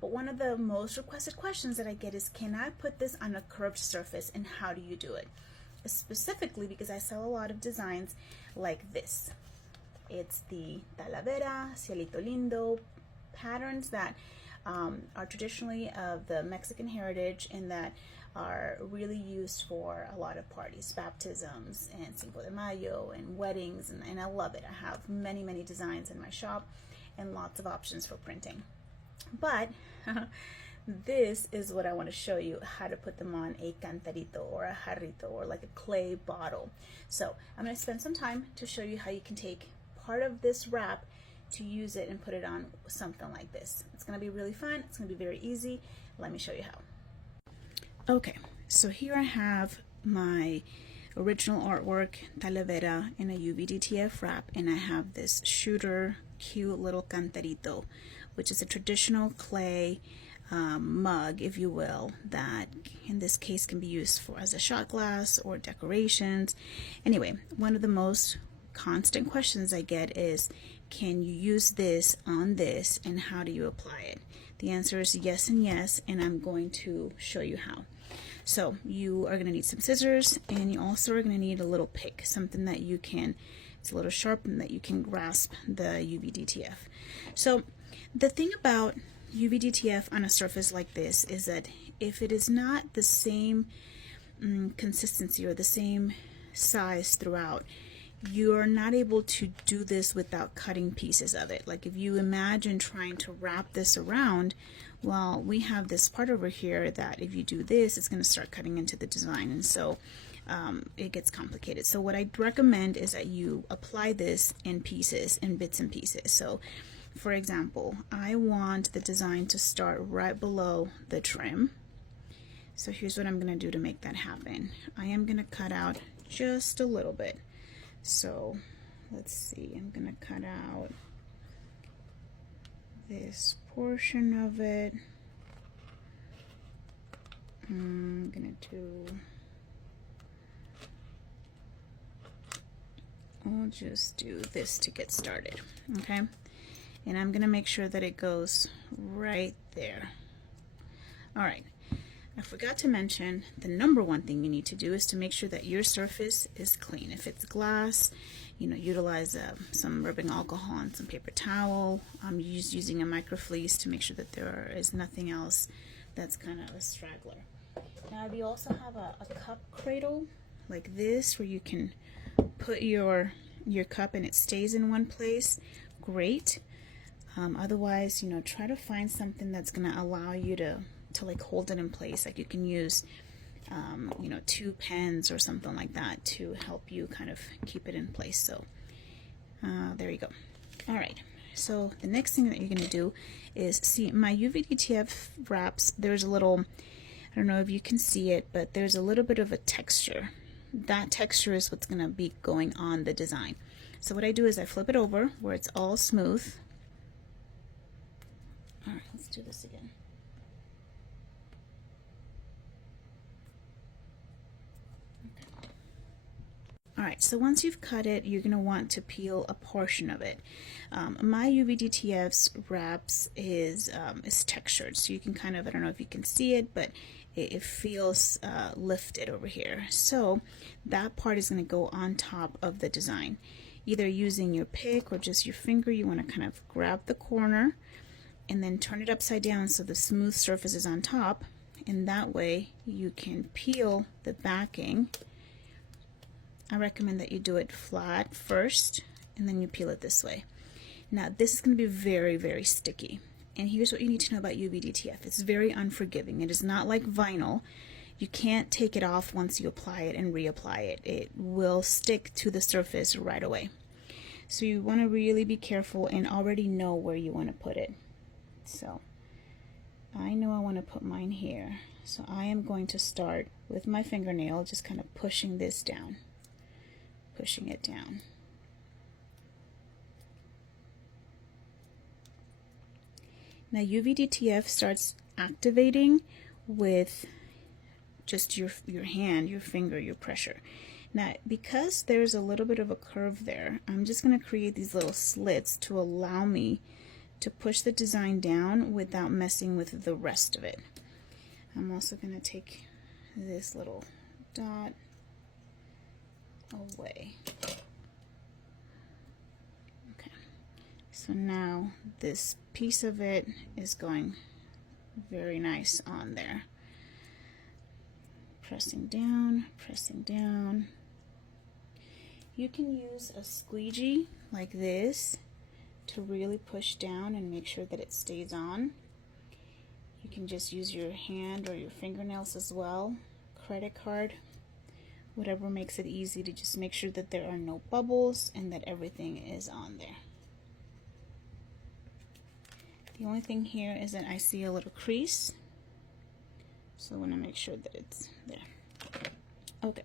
But one of the most requested questions that I get is, can I put this on a curved surface, and how do you do it? Specifically because I sell a lot of designs like this. It's the talavera, cielito lindo patterns that are traditionally of the Mexican heritage and that are really used for a lot of parties, baptisms and Cinco de Mayo and weddings, and I love it. I have many, many designs in my shop and lots of options for printing. But this is what I want to show you, how to put them on a cantarito or a jarrito or like a clay bottle. So I'm going to spend some time to show you how you can take part of this wrap to use it and put it on something like this. It's going to be really fun. It's going to be very easy. Let me show you how. Okay, so here I have my original artwork, talavera, in a UVDTF wrap, and I have this shooter cute little cantarito, which is a traditional clay mug, if you will, that in this case can be used for as a shot glass or decorations. Anyway, one of the most constant questions I get is, can you use this on this, and how do you apply it? The answer is yes and yes, and I'm going to show you how. So you are going to need some scissors, and you also are going to need a little pick, something that you can, it's a little sharp and that you can grasp the UVDTF. So the thing about UVDTF on a surface like this is that if it is not the same consistency or the same size throughout, you're not able to do this without cutting pieces of it. Like if you imagine trying to wrap this around, well, we have this part over here that if you do this, it's going to start cutting into the design, and so it gets complicated. So what I'd recommend is that you apply this in pieces, in bits and pieces. So for example, I want the design to start right below the trim. So here's what I'm going to do to make that happen. I am going to cut out just a little bit. So let's see, I'm going to cut out this portion of it. I'm going to do, I'll just do this to get started, okay? And I'm going to make sure that it goes right there. All right. I forgot to mention, the number one thing you need to do is to make sure that your surface is clean. If it's glass, you know, utilize some rubbing alcohol and some paper towel. I'm using a microfleece to make sure that there is nothing else that's kind of a straggler. Now, if you also have a cup cradle like this, where you can put your cup and it stays in one place, great. Otherwise, you know, try to find something that's going to allow you to like hold it in place. Like you can use you know, 2 pens or something like that to help you kind of keep it in place. So there you go. All right, so the next thing that you're going to do is, see my UVDTF wraps, there's a little, I don't know if you can see it, but there's a little bit of a texture. That texture is what's going to be going on the design. So what I do is I flip it over where it's all smooth. All right, let's do this again. Alright, so once you've cut it, you're going to want to peel a portion of it. My UVDTF's wraps is textured, so you can kind of, I don't know if you can see it, but it feels lifted over here. So that part is going to go on top of the design. Either using your pick or just your finger, you want to kind of grab the corner and then turn it upside down so the smooth surface is on top, and that way you can peel the backing. I recommend that you do it flat first and then you peel it this way. Now this is going to be very, very sticky, and here's what you need to know about UVDTF. It's very unforgiving. It is not like vinyl. You can't take it off once you apply it and reapply it. It will stick to the surface right away. So you want to really be careful and already know where you want to put it. So I know I want to put mine here, so I am going to start with my fingernail, just kind of pushing this down. Pushing it down. Now UVDTF starts activating with just your hand, your finger, your pressure. Now because there's a little bit of a curve there, I'm just going to create these little slits to allow me to push the design down without messing with the rest of it. I'm also going to take this little dot away. Okay, so now this piece of it is going very nice on there. Pressing down, pressing down. You can use a squeegee like this to really push down and make sure that it stays on. You can just use your hand or your fingernails as well, credit card, whatever makes it easy to just make sure that there are no bubbles and that everything is on there. The only thing here is that I see a little crease, so I want to make sure that it's there. Okay.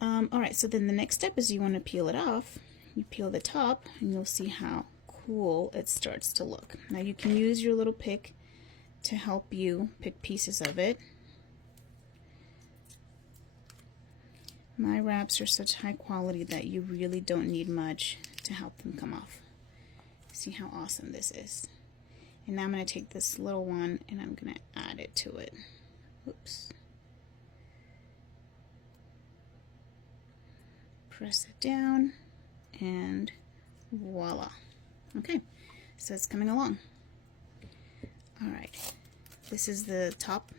Alright, so then the next step is you want to peel it off. You peel the top and you'll see how cool it starts to look. Now you can use your little pick to help you pick pieces of it. My wraps are such high quality that you really don't need much to help them come off. See how awesome this is. And now I'm going to take this little one and I'm going to add it to it. Oops. Press it down and voila. Okay, so it's coming along. Alright, this is the top.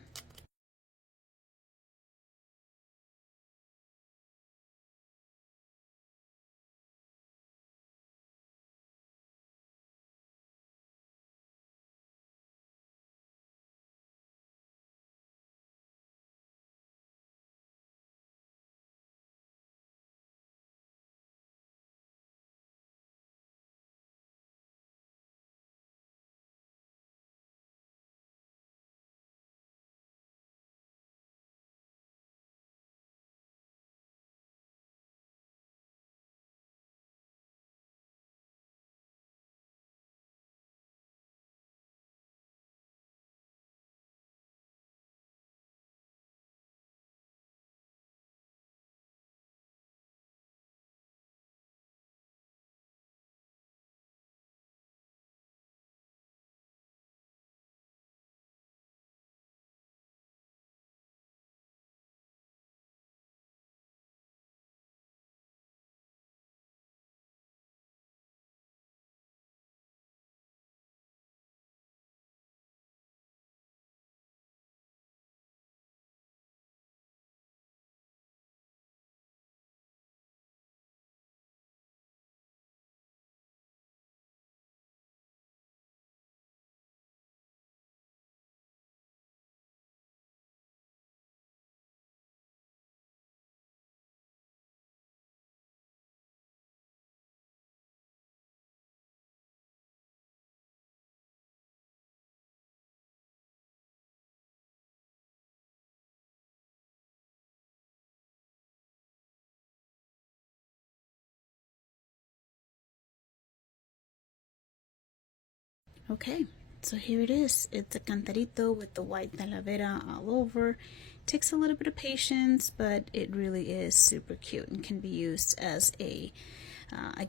Okay, so here it is. It's a cantarito with the white talavera all over. Takes a little bit of patience, but it really is super cute and can be used as a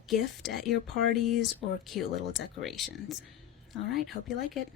gift at your parties or cute little decorations. All right, hope you like it.